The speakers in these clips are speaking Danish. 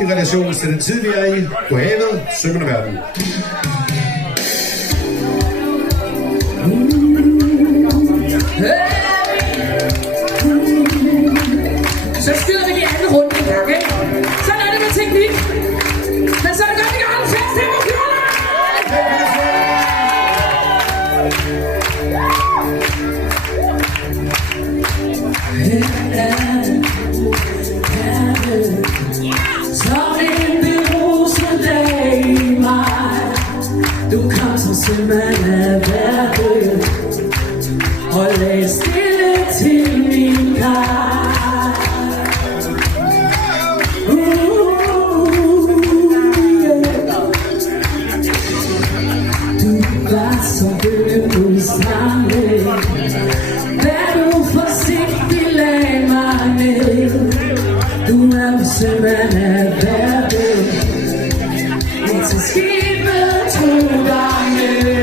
i relation til den tid, vi er i, på havet, syngende verden. Så skyder vi de anden rundt i gang, ikke? Sådan er det med teknik. Men så er det godt, vi gør en fest her på fjorden! Som en berusende dag i maj. Du kom som sømand af verden og lagde stille til min kaj. Du var som bølgen ud i stranden. Vær du forsigtig, lag mig ned. Du er sømand af verden. Indtil skibet tog dig med.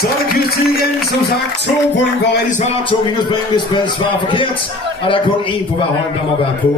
Så er det quiz-tid igen. Som sagt, 2 point for rigtig svar, 2 minuspoint, hvis man svarer forkert. Og der er kun 1 på hver hånd, der må være på.